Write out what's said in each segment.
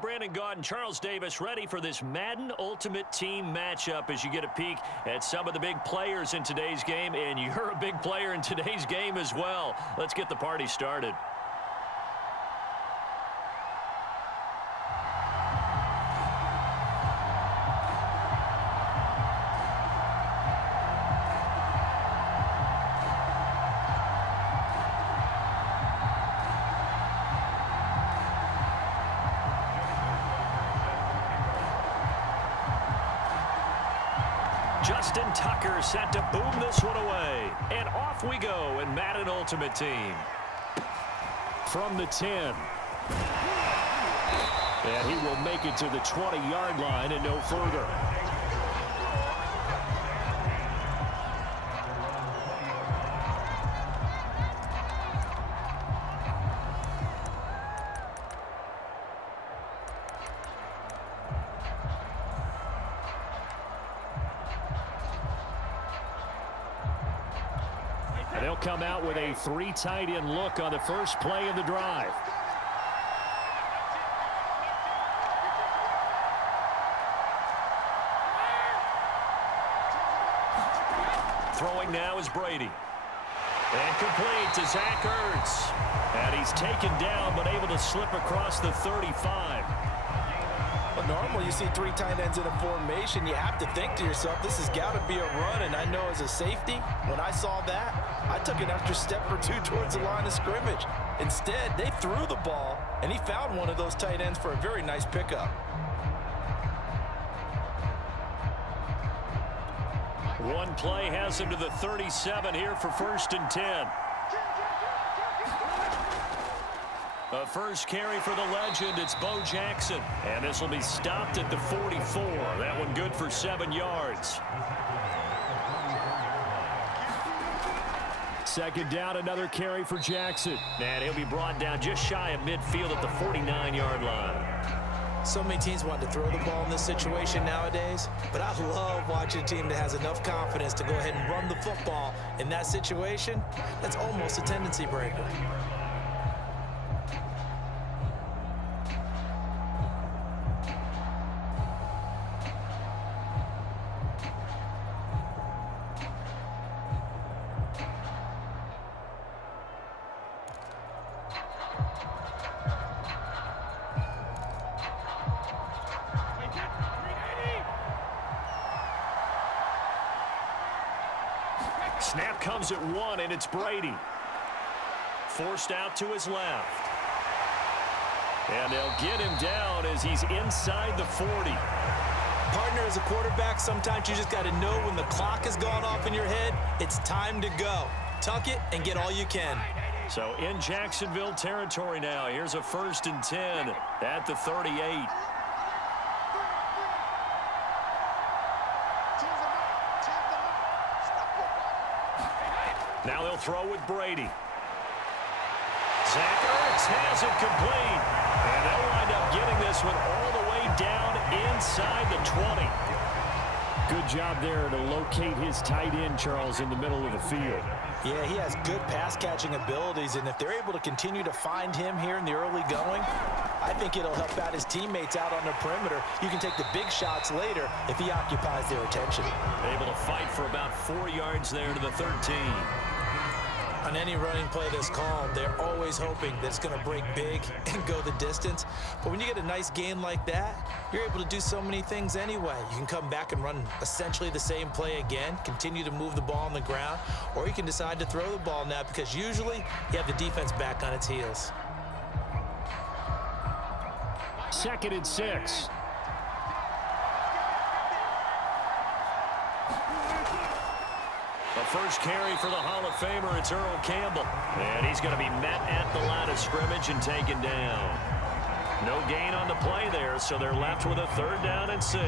Brandon Gaudin and Charles Davis ready for this Madden Ultimate Team matchup as you get a peek at some of the big players in today's game, and you're a big player in today's game as well. Let's get the party started. Justin Tucker set to boom this one away. And off we go in Madden Ultimate Team. From the 10. And he will make it to the 20-yard line and no further. And they'll come out with a 3 tight end look on the first play of the drive. Throwing now is Brady. And complete to Zach Ertz. And he's taken down but able to slip across the 35. But normally you see 3 tight ends in a formation, you have to think to yourself, this has got to be a run. And I know as a safety, when I saw that, I took an extra step or 2 towards the line of scrimmage. Instead, they threw the ball, and he found one of those tight ends for a very nice pickup. One play has him to the 37 here for 1st and 10. A first carry for the legend, it's Bo Jackson. And this will be stopped at the 44. That one good for 7 yards. Second down, another carry for Jackson. And he'll be brought down just shy of midfield at the 49-yard line. So many teams want to throw the ball in this situation nowadays, but I love watching a team that has enough confidence to go ahead and run the football in that situation. That's almost a tendency breaker. Snap comes at 1, and it's Brady. Forced out to his left. And they'll get him down as he's inside the 40. Partner, as a quarterback, sometimes you just got to know when the clock has gone off in your head, it's time to go. Tuck it and get all you can. So in Jacksonville territory now, here's a 1st and 10 at the 38. Now they'll throw with Brady. Zach Ertz has it complete. And they'll wind up getting this one all the way down inside the 20. Good job there to locate his tight end, Charles, in the middle of the field. Yeah, he has good pass-catching abilities, and if they're able to continue to find him here in the early going, I think it'll help out his teammates out on the perimeter. You can take the big shots later if he occupies their attention. Able to fight for about 4 yards there to the 13. On any running play that's called, they're always hoping that it's going to break big and go the distance. But when you get a nice gain like that, you're able to do so many things anyway. You can come back and run essentially the same play again, continue to move the ball on the ground, or you can decide to throw the ball now because usually you have the defense back on its heels. 2nd and 6. A first carry for the Hall of Famer, it's Earl Campbell. And he's going to be met at the line of scrimmage and taken down. No gain on the play there, so they're left with a 3rd down and 6.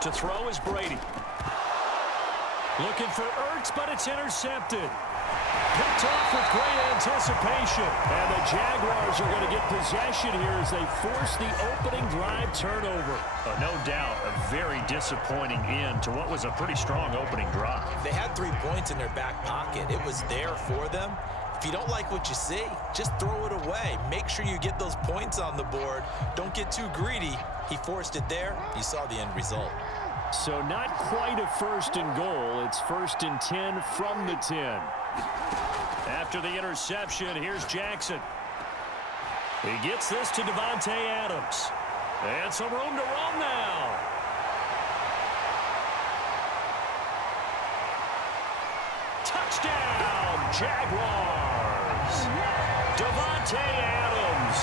To throw is Brady. Looking for Ertz, but it's intercepted. Picked off with great anticipation. And the Jaguars are going to get possession here as they force the opening drive turnover. No doubt a very disappointing end to what was a pretty strong opening drive. They had 3 points in their back pocket. It was there for them. If you don't like what you see, just throw it away. Make sure you get those points on the board. Don't get too greedy. He forced it there. You saw the end result. So not quite a 1st and goal. It's 1st and 10 from the 10. After the interception, here's Jackson. He gets this to Davante Adams. And some room to roam now. Touchdown, Jaguars. Davante Adams,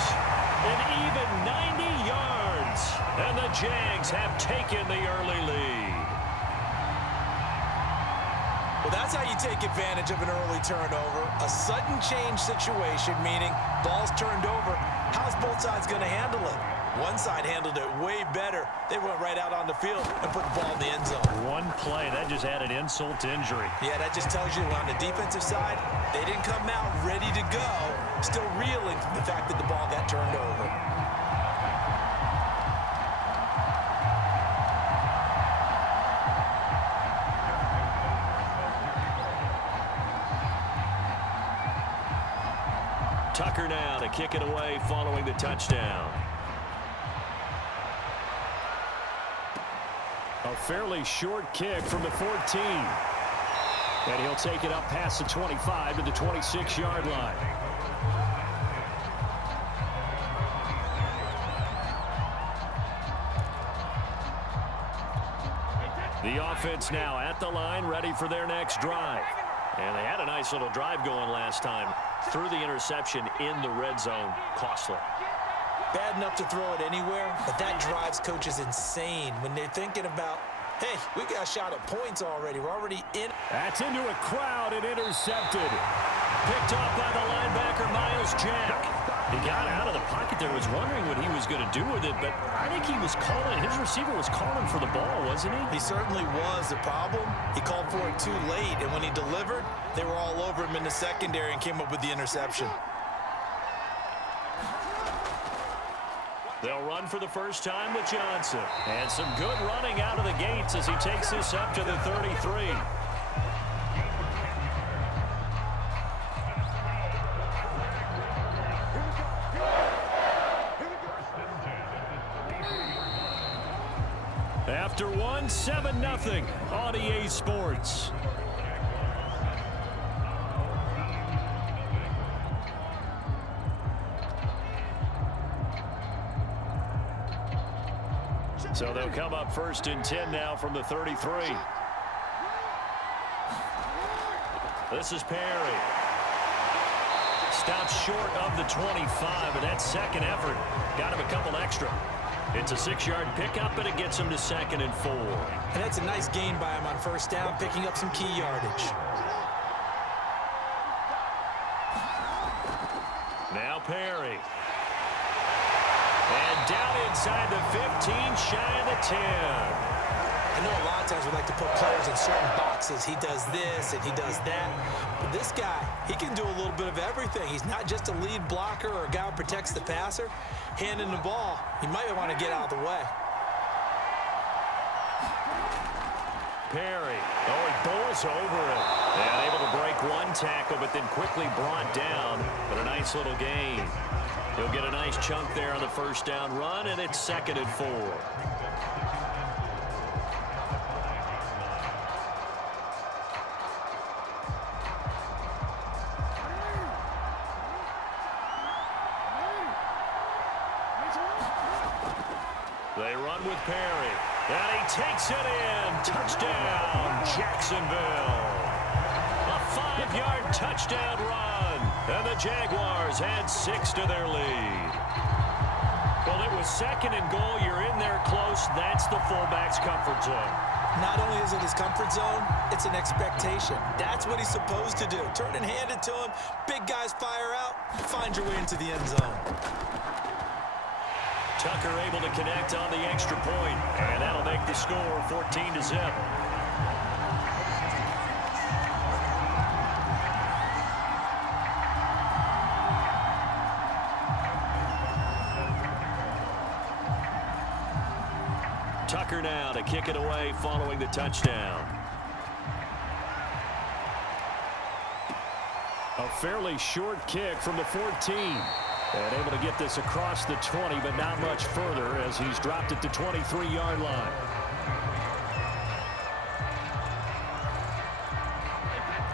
an even 90 yards. And the Jags have taken the early lead. Well, that's how you take advantage of an early turnover. A sudden change situation, meaning ball's turned over. How's both sides going to handle it? One side handled it way better. They went right out on the field and put the ball in the end zone. One play, that just added insult to injury. Yeah, that just tells you on the defensive side, they didn't come out ready to go, still reeling from the fact that the ball got turned over. Tucker now to kick it away following the touchdown. A fairly short kick from the 14. And he'll take it up past the 25 to the 26-yard line. The offense now at the line, ready for their next drive. And they had a nice little drive going last time. Threw the interception in the red zone. Costly. Bad enough to throw it anywhere, but that drives coaches insane when they're thinking about, hey, we got a shot at points already. We're already in. That's into a crowd and intercepted. Picked off by the linebacker, Myles Jack. He got out of the pocket there, was wondering what he was going to do with it, but I think he was calling, his receiver was calling for the ball, wasn't he? He certainly was. The problem, he called for it too late, and when he delivered, they were all over him in the secondary and came up with the interception. They'll run for the first time with Johnson. And some good running out of the gates as he takes this up to the 33. After one, 7-0 on EA Sports. So they'll come up 1st and 10 now from the 33. This is Perry. Stops short of the 25, but that second effort got him a couple extra. It's a 6-yard pickup, and it gets him to 2nd and 4. And that's a nice gain by him on 1st down, picking up some key yardage. Now Perry. And down inside the 15, shy of the 10. I know a lot of times we like to put players in certain boxes. He does this and he does that. But this guy, he can do a little bit of everything. He's not just a lead blocker or a guy who protects the passer. Handing the ball, he might want to get out of the way. Perry. Oh, he bowls over it. And able to break one tackle, but then quickly brought down. But a nice little gain. He'll get a nice chunk there on the 1st down run, and it's 2nd and 4. They run with Perry. And he takes it in. Touchdown, Jacksonville. A 5-yard touchdown run. And the Jaguars add 6 to their lead. Well, it was 2nd and goal. You're in there close. That's the fullback's comfort zone. Not only is it his comfort zone, it's an expectation. That's what he's supposed to do. Turn and hand it to him. Big guys fire out. Find your way into the end zone. Tucker able to connect on the extra point, and that'll make the score 14-0. Tucker now to kick it away following the touchdown. A fairly short kick from the 14. And able to get this across the 20, but not much further as he's dropped at the 23-yard line.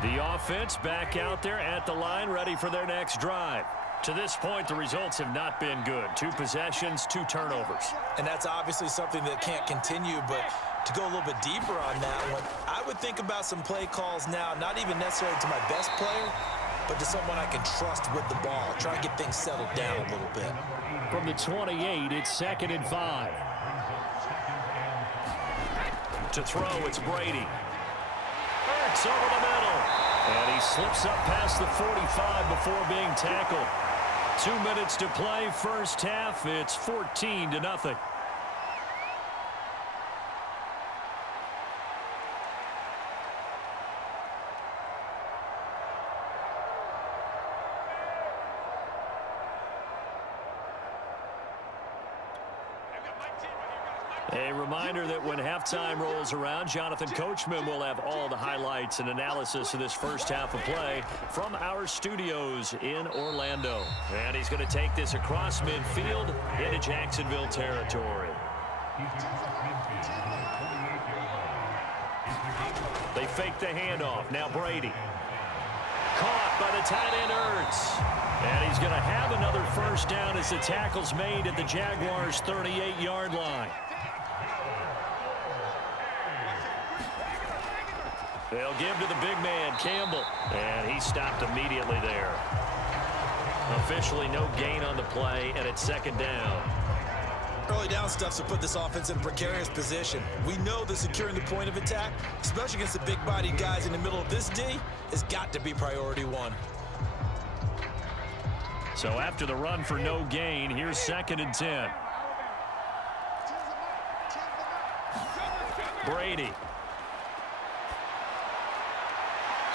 The offense back out there at the line, ready for their next drive. To this point, the results have not been good. 2 possessions, 2 turnovers. And that's obviously something that can't continue, but to go a little bit deeper on that one, I would think about some play calls now, not even necessarily to my best player, but to someone I can trust with the ball. Try and get things settled down a little bit. From the 28, it's 2nd and 5. To throw, it's Brady. Hurts over the middle. And he slips up past the 45 before being tackled. 2 minutes to play, first half. It's 14-0. A reminder that when halftime rolls around, Jonathan Coachman will have all the highlights and analysis of this first half of play from our studios in Orlando. And he's going to take this across midfield into Jacksonville territory. They fake the handoff. Now Brady. Caught by the tight end Ertz. And he's going to have another first down as the tackle's made at the Jaguars' 38-yard line. They'll give to the big man, Campbell. And he stopped immediately there. Officially no gain on the play, and it's 2nd down. Early down stuff to put this offense in a precarious position. We know that securing the point of attack, especially against the big-bodied guys in the middle of this D, has got to be priority 1. So after the run for no gain, here's 2nd and 10. Brady.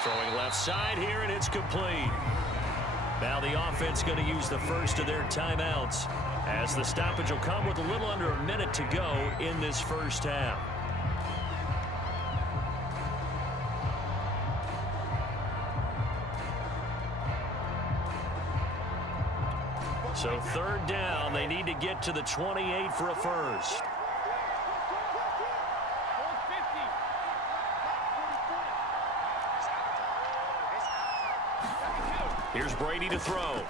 Throwing left side here, and it's complete. Now the offense going to use the first of their timeouts as the stoppage will come with a little under a minute to go in this first half. So 3rd down, they need to get to the 28 for a first. Here's Brady to throw.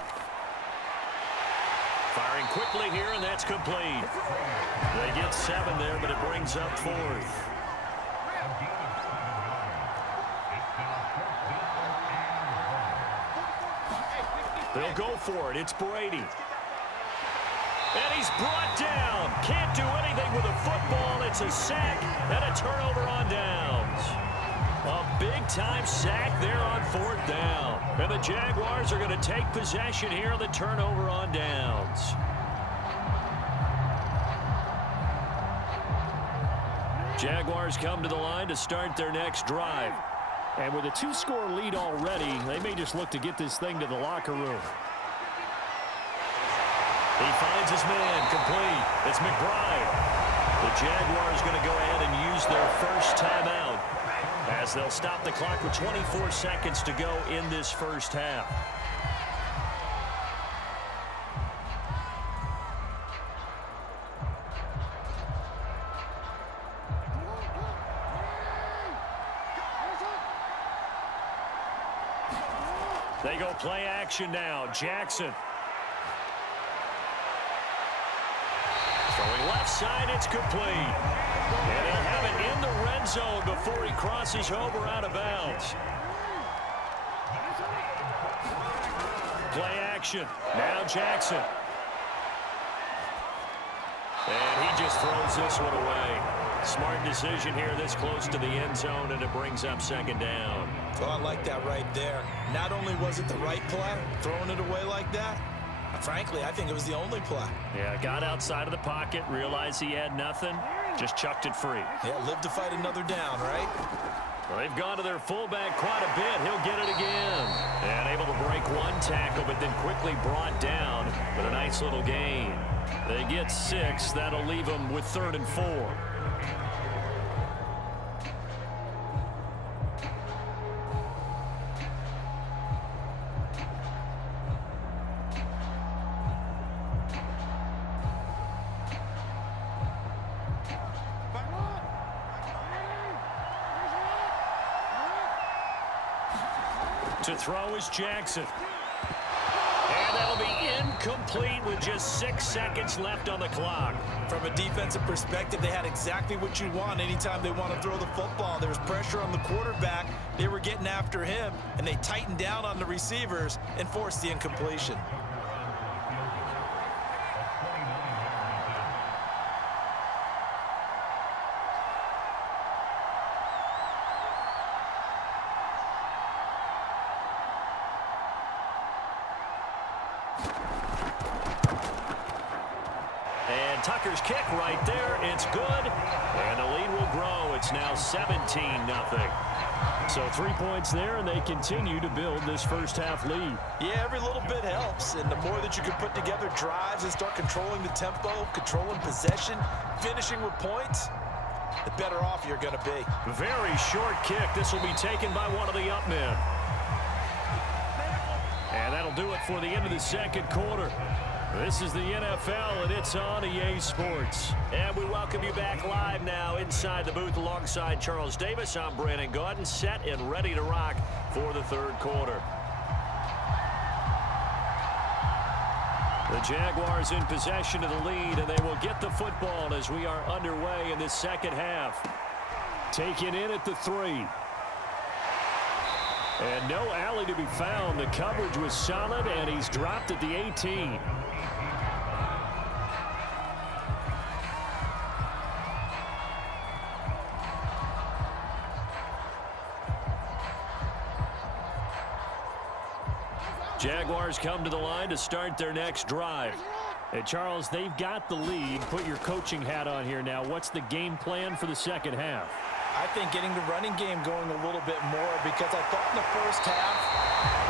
Firing quickly here, and that's complete. They get 7 there, but it brings up 4th. They'll go for it. It's Brady. And he's brought down. Can't do anything with a football. It's a sack and a turnover on downs. A big-time sack there on 4th down. And the Jaguars are going to take possession here on the turnover on downs. Jaguars come to the line to start their next drive. And with a 2-score lead already, they may just look to get this thing to the locker room. He finds his man, complete. It's McBride. The Jaguars going to go ahead and use their first timeout as they'll stop the clock with 24 seconds to go in this first half. They go play action now. Jackson. Throwing left side, it's complete. And he'll have it in the red zone before he crosses over out of bounds. Play action. Now Jackson. And he just throws this one away. Smart decision here this close to the end zone, and it brings up 2nd down. Well, I like that right there. Not only was it the right play, throwing it away like that, frankly, I think it was the only play. Yeah, got outside of the pocket, realized he had nothing, just chucked it free. Yeah, live to fight another down, right? Well, they've gone to their fullback quite a bit. He'll get it again. And able to break one tackle, but then quickly brought down with a nice little gain. They get 6. That'll leave them with 3rd and 4. To throw is Jackson. And that'll be incomplete with just 6 seconds left on the clock. From a defensive perspective, they had exactly what you want anytime they want to throw the football. There was pressure on the quarterback. They were getting after him, and they tightened down on the receivers and forced the incompletion. And Tucker's kick right there. It's good. And the lead will grow. It's now 17-0. So 3 points there, and they continue to build this first half lead. Yeah, every little bit helps. And the more that you can put together drives and start controlling the tempo, controlling possession, finishing with points, the better off you're going to be. Very short kick. This will be taken by one of the up men. And that'll do it for the end of the second quarter. This is the NFL, and it's on EA Sports. And we welcome you back live now inside the booth alongside Charles Davis. I'm Brandon Gaudin, set and ready to rock for the third quarter. The Jaguars in possession of the lead, and they will get the football as we are underway in this second half. Taken in at the 3. And no alley to be found. The coverage was solid, and he's dropped at the 18. Jaguars come to the line to start their next drive. And Charles, they've got the lead. Put your coaching hat on here now. What's the game plan for the second half? I think getting the running game going a little bit more, because I thought in the first half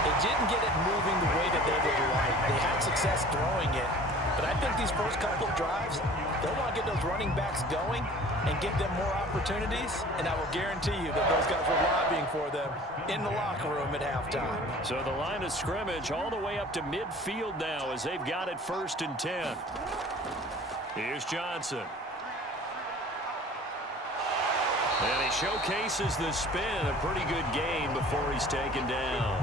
they didn't get it moving the way that they would like. They had success throwing it. But I think these first couple of drives, they'll want to get those running backs going and give them more opportunities, and I will guarantee you that those guys were lobbying for them in the locker room at halftime. So the line of scrimmage all the way up to midfield now as they've got it 1st and 10. Here's Johnson. And he showcases the spin. A pretty good game before he's taken down.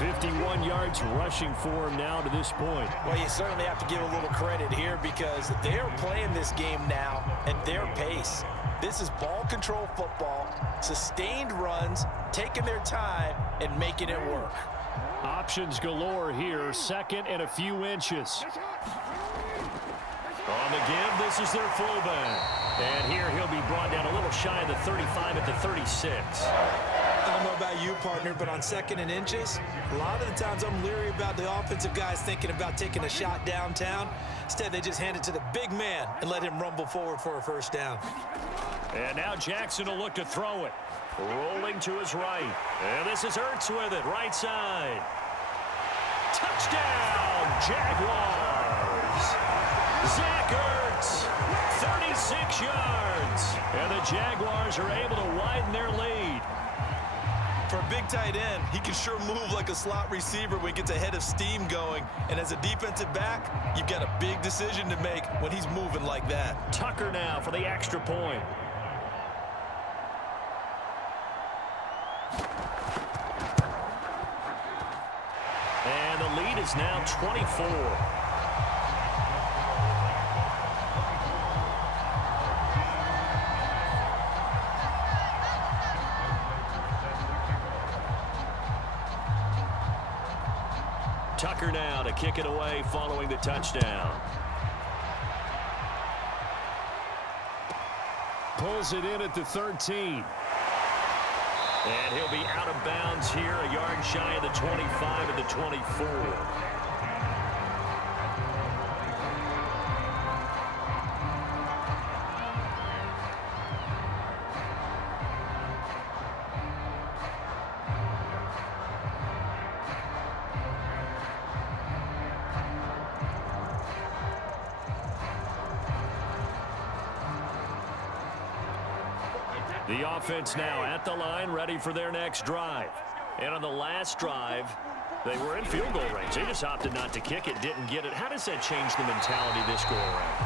51 yards rushing for him now to this point. Well, you certainly have to give a little credit here, because they're playing this game now at their pace. This is ball control football, sustained runs, taking their time, and making it work. Options galore here, 2nd and a few inches. On the give, this is their fullback. And here he'll be brought down a little shy of the 35 at the 36. I don't know about you, partner, but on 2nd and inches, a lot of the times I'm leery about the offensive guys thinking about taking a shot downtown. Instead, they just hand it to the big man and let him rumble forward for a first down. And now Jackson will look to throw it. Rolling to his right. And this is Ertz with it, right side. Touchdown, Jaguars. Zach Ertz, 36 yards. And the Jaguars are able to widen their lead. For a big tight end, he can sure move like a slot receiver when he gets a head of steam going. And as a defensive back, you've got a big decision to make when he's moving like that. Tucker now for the extra point. And the lead is now 24. Tucker now to kick it away following the touchdown. Pulls it in at the 13. And he'll be out of bounds here, a yard shy of the 25 at the 24. The offense now at the line, ready for their next drive. And on the last drive, they were in field goal range. They just opted not to kick it, didn't get it. How does that change the mentality this go around?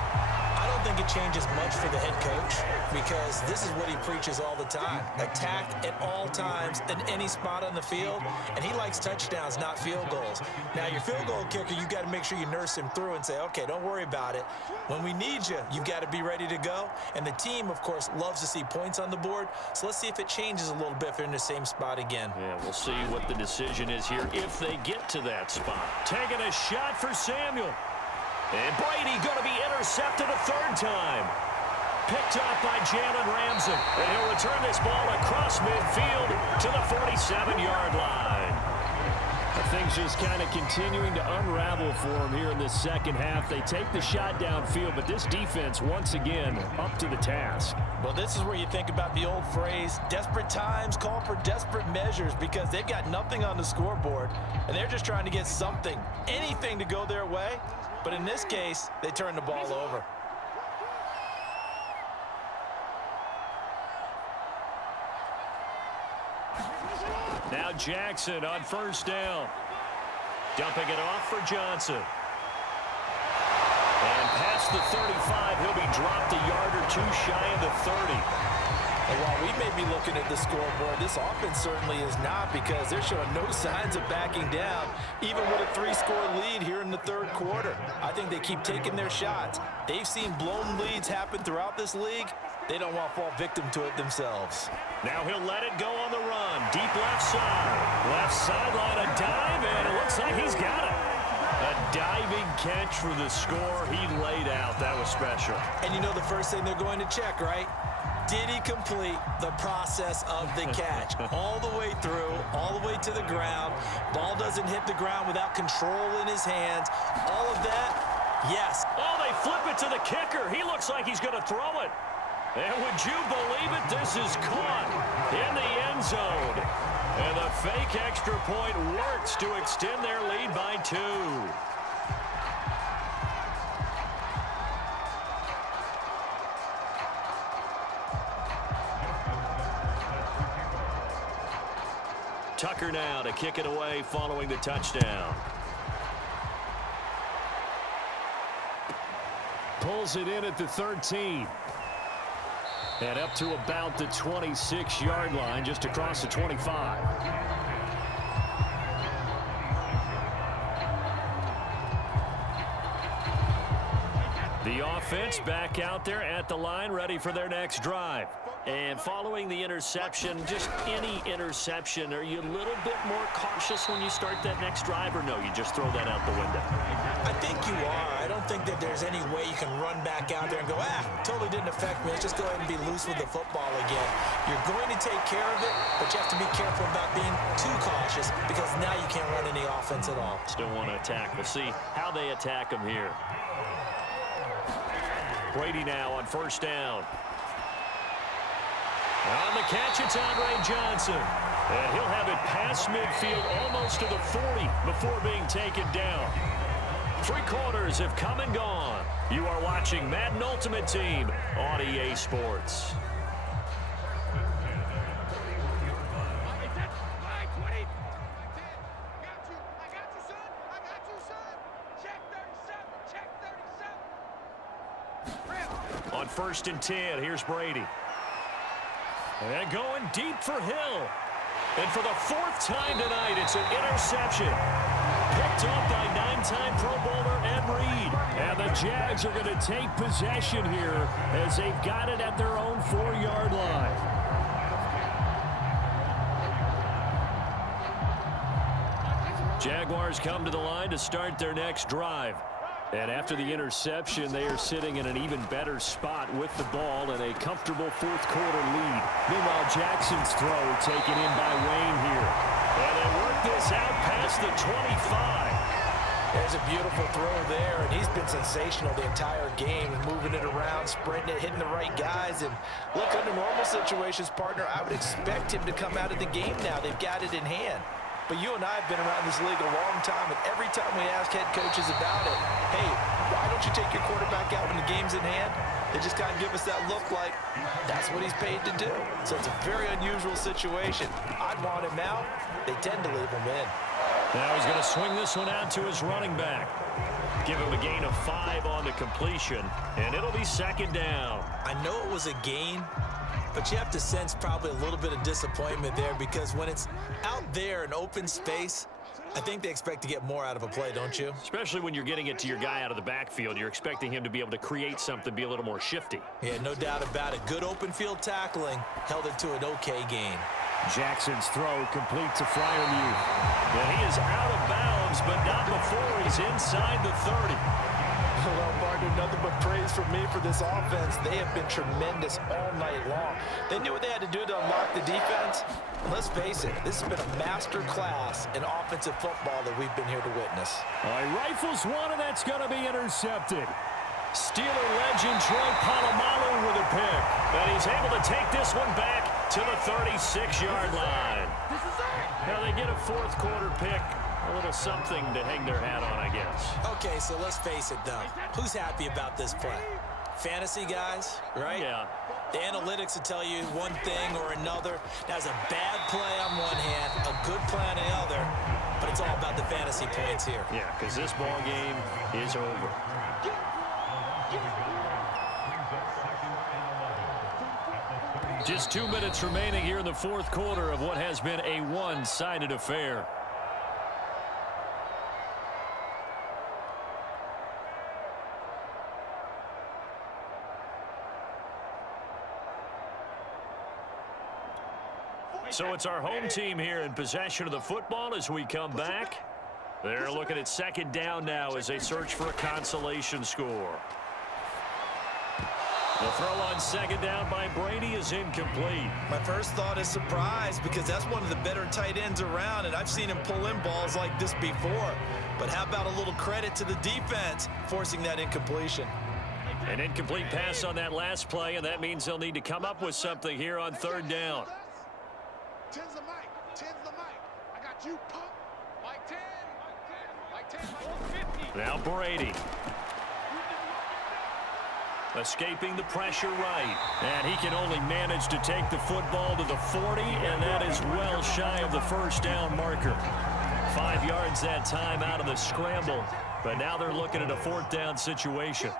I don't think it changes much for the head coach because this is what he preaches all the time. Attack at all times in any spot on the field, and he likes touchdowns, not field goals. Now, your field goal kicker, you got to make sure you nurse him through and say, okay, don't worry about it. When we need you, you've got to be ready to go. And the team, of course, loves to see points on the board. So let's see if it changes a little bit if they're in the same spot again. Yeah, we'll see what the decision is here if they get to that spot. Taking a shot for Samuel. And Brady going to be intercepted a third time. Picked up by Jalen Ramsey. And he'll return this ball across midfield to the 47-yard line. Things just kind of continuing to unravel for them here in this second half. They take the shot downfield, but this defense, once again, up to the task. Well, this is where you think about the old phrase, desperate times call for desperate measures, because they've got nothing on the scoreboard, and they're just trying to get something, anything to go their way. But in this case, they turn the ball over. Now Jackson on first down. Dumping it off for Johnson. And past the 35, he'll be dropped a yard or two shy of the 30. And while we may be looking at the scoreboard, this offense certainly is not, because they're showing no signs of backing down, even with a 3-score lead here in the third quarter. I think they keep taking their shots. They've seen blown leads happen throughout this league. They don't want to fall victim to it themselves. Now he'll let it go on the run. Deep left side. Left sideline, a dive, and it looks like he's got it. A diving catch for the score. He laid out. That was special. And you know the first thing they're going to check, right? Did he complete the process of the catch? All the way through, all the way to the ground. Ball doesn't hit the ground without control in his hands. All of that, yes. Oh, they flip it to the kicker. He looks like he's going to throw it. And would you believe it? This is caught in the end zone. And the fake extra point works to extend their lead by 2. Tucker now to kick it away following the touchdown. Pulls it in at the 13. And up to about the 26-yard line, just across the 25. The offense back out there at the line, ready for their next drive. And following the interception, just any interception, are you a little bit more cautious when you start that next drive, or no, you just throw that out the window? I think you are. I don't think that there's any way you can run back out there and go, totally didn't affect me. Let's just go ahead and be loose with the football again. You're going to take care of it, but you have to be careful about being too cautious, because now you can't run any offense at all. Still want to attack. We'll see how they attack them here. Brady now on first down. On the catch, it's Andre Johnson. And he'll have it past midfield, almost to the 40 before being taken down. 3 quarters have come and gone. You are watching Madden Ultimate Team on EA Sports. On first and 10, here's Brady. And going deep for Hill. And for the 4th time tonight, it's an interception. Picked up by 9-time Pro Bowler Ed Reed. And the Jags are going to take possession here as they've got it at their own 4-yard line. Jaguars come to the line to start their next drive. And after the interception, they are sitting in an even better spot with the ball and a comfortable 4th quarter lead. Meanwhile, Jackson's throw taken in by Wayne here. And they work this out past the 25. There's a beautiful throw there, and he's been sensational the entire game, moving it around, spreading it, hitting the right guys. And look, under normal situations, partner, I would expect him to come out of the game now. They've got it in hand. But you and I have been around this league a long time, and every time we ask head coaches about it, hey, why don't you take your quarterback out when the game's in hand? They just kind of give us that look like that's what he's paid to do. So it's a very unusual situation. I'd want him out. They tend to leave him in. Now he's going to swing this one out to his running back. Give him a gain of 5 on the completion, and it'll be second down. I know it was a gain, but you have to sense probably a little bit of disappointment there because when it's out there in open space, I think they expect to get more out of a play, don't you? Especially when you're getting it to your guy out of the backfield. You're expecting him to be able to create something, be a little more shifty. Yeah, no doubt about it. Good open field tackling held it to an okay gain. Jackson's throw complete to Freiermuth. And he is out of bounds, but not before he's inside the 30. Well, Barker, nothing but praise from me for this offense. They have been tremendous all night long. They knew what they had to do to unlock the defense. Let's face it, this has been a master class in offensive football that we've been here to witness. All right, rifles one, and that's going to be intercepted. Steeler legend Troy Polamalu with a pick. And he's able to take this one back to the 36-yard line. Now they get a fourth quarter pick. A little something to hang their hat on, I guess. Okay, so let's face it, though. Who's happy about this play? Fantasy guys, right? Yeah. The analytics will tell you one thing or another. That's a bad play on one hand, a good play on the other, but it's all about the fantasy points here. Yeah, because this ball game is over. Just 2 minutes remaining here in the fourth quarter of what has been a one-sided affair. So it's our home team here in possession of the football as we come back. They're looking at second down now as they search for a consolation score. The throw on second down by Brady is incomplete. My first thought is surprise because that's one of the better tight ends around, and I've seen him pull in balls like this before. But how about a little credit to the defense forcing that incompletion? An incomplete pass on that last play, and that means they'll need to come up with something here on third down. 10's the mic. 10's the mic. I got you, pump. Mike 10. Mike 10. Mike 10. Now Brady. Escaping the pressure right. And he can only manage to take the football to the 40, and that is well shy of the first down marker. 5 yards that time out of the scramble, but now they're looking at a fourth down situation.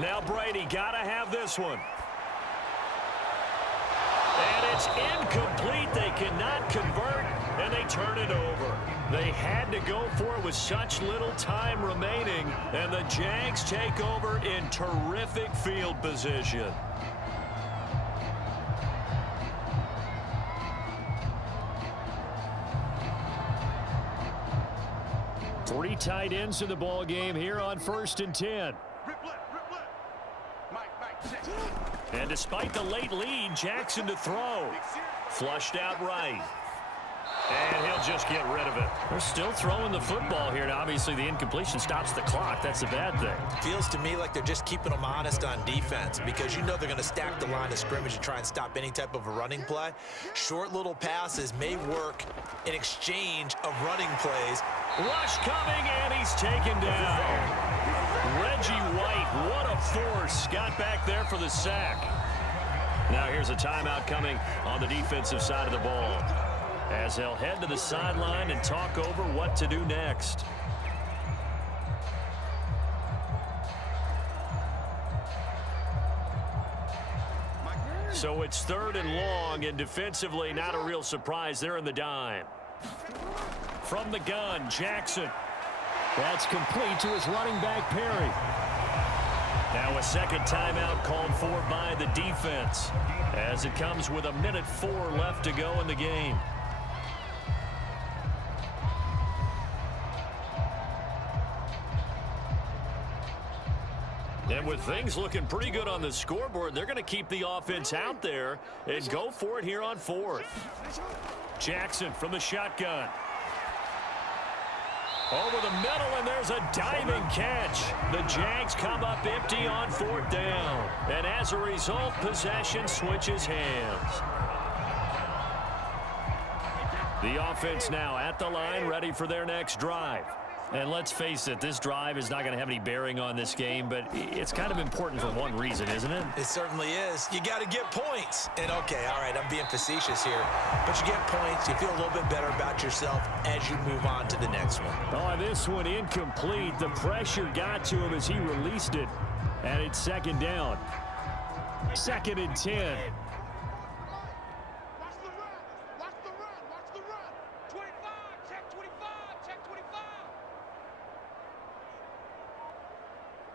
Now Brady gotta have this one. And it's incomplete. They cannot convert, and they turn it over. They had to go for it with such little time remaining, and the Jags take over in terrific field position. Three tight ends in the ball game here on 1st and 10. And despite the late lead, Jackson to throw. Flushed out right. And he'll just get rid of it. They're still throwing the football here. Now, obviously, the incompletion stops the clock. That's a bad thing. Feels to me like they're just keeping them honest on defense because you know they're going to stack the line of scrimmage and try and stop any type of a running play. Short little passes may work in exchange of running plays. Rush coming, and he's taken down. Reggie White, what a force. Got back there for the sack. Now here's a timeout coming on the defensive side of the ball, as they'll head to the sideline and talk over what to do next. So it's 3rd and long, and defensively not a real surprise. They're in the dime. From the gun, Jackson. That's complete to his running back, Perry. Now a second timeout called for by the defense, as it comes with 1:04 left to go in the game. And with things looking pretty good on the scoreboard, they're going to keep the offense out there and go for it here on 4th. Jackson from the shotgun. Over the middle, and there's a diving catch. The Jags come up empty on 4th down. And as a result, possession switches hands. The offense now at the line, ready for their next drive. And let's face it, this drive is not going to have any bearing on this game, but it's kind of important for one reason, isn't it? It certainly is. You got to get points. And, okay, all right, I'm being facetious here. But you get points, you feel a little bit better about yourself as you move on to the next one. Oh, this one incomplete. The pressure got to him as he released it. And it's second down. 2nd and 10. Watch the run. Watch the run. Watch the run. 25. Check 25. Check 25.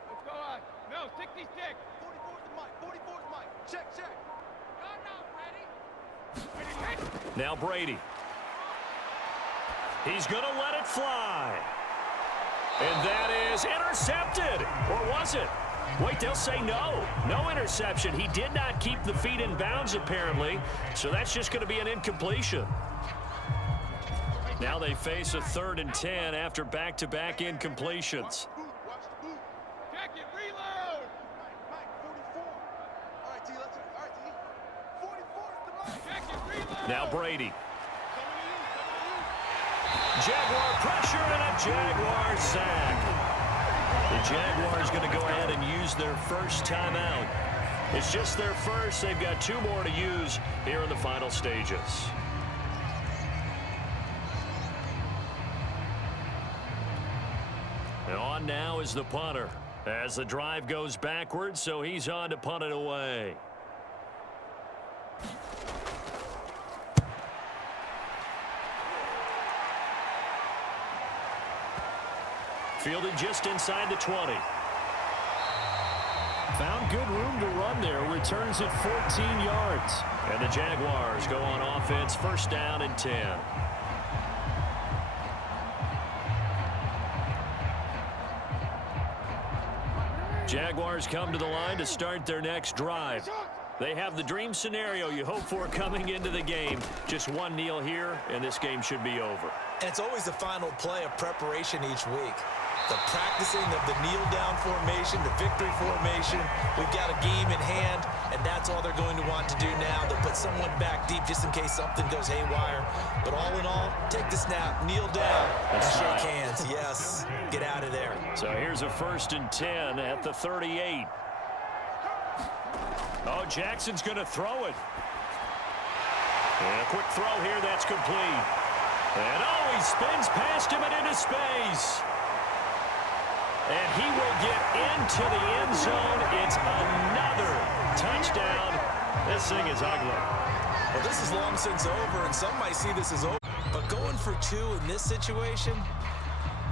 Let's go on. No, 60 stick. 44's the mic. 44's the mic. Check, check. Y'all not ready. Now Brady. He's going to let it fly. And that is intercepted. Or was it? Wait, they'll say no. No interception. He did not keep the feet in bounds, apparently. So that's just going to be an incompletion. Now they face a 3rd and 10 after back-to-back incompletions. Watch the boot. Check it. Reload. Mike, 44. All right, T, let's go. All right, T. 44's the mic. Check it. Reload. Now Brady. Jaguar pressure and a Jaguar sack. The Jaguars going to go ahead and use their first timeout. It's just their first. They've got 2 more to use here in the final stages. And on now is the punter as the drive goes backwards, so he's on to punt it away. Fielded just inside the 20. Found good room to run there. Returns it 14 yards. And the Jaguars go on offense, 1st down and 10. Jaguars come to the line to start their next drive. They have the dream scenario you hope for coming into the game. Just one kneel here, and this game should be over. And it's always the final play of preparation each week. The practicing of the kneel-down formation, the victory formation. We've got a game in hand, and that's all they're going to want to do now. They'll put someone back deep just in case something goes haywire. But all in all, take the snap, kneel down, and shake hands. Yes, get out of there. So here's a 1st and 10 at the 38. Oh, Jackson's going to throw it. And a quick throw here, that's complete. And oh, he spins past him and into space. And he will get into the end zone. It's another touchdown. This thing is ugly. Well, this is long since over, and some might see this as over. But going for 2 in this situation,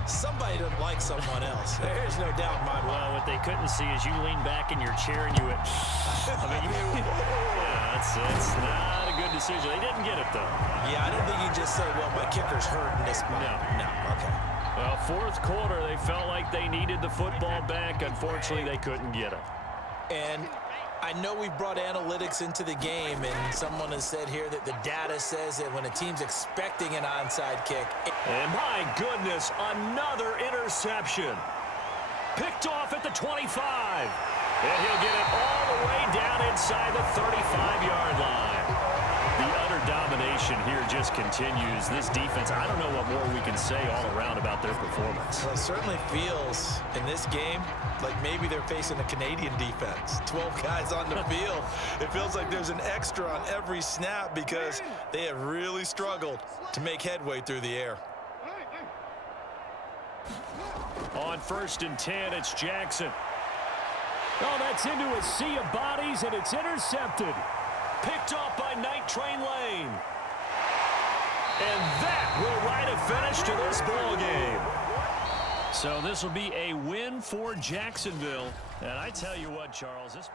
somebody doesn't like someone else. There's no doubt in my mind. Well, what they couldn't see is you lean back in your chair and you went, yeah, that's not a good decision. They didn't get it, though. Yeah, I didn't think you just say, well, my kicker's hurt in this moment. No, okay. Well, 4th quarter, they felt like they needed the football back. Unfortunately, they couldn't get it. And I know we brought analytics into the game, and someone has said here that the data says that when a team's expecting an onside kick. And my goodness, another interception. Picked off at the 25. And he'll get it all the way down inside the 35-yard line. The utter domination here just continues. This defense, I don't know what more we can say all around about their performance. Well, it certainly feels in this game like maybe they're facing a Canadian defense. 12 guys on the field. It feels like there's an extra on every snap because they have really struggled to make headway through the air. On 1st and 10, it's Jackson. Oh, that's into a sea of bodies, and it's intercepted. Picked off by Night Train Lane. And that will write a finish to this ball game. So this will be a win for Jacksonville. And I tell you what, Charles, this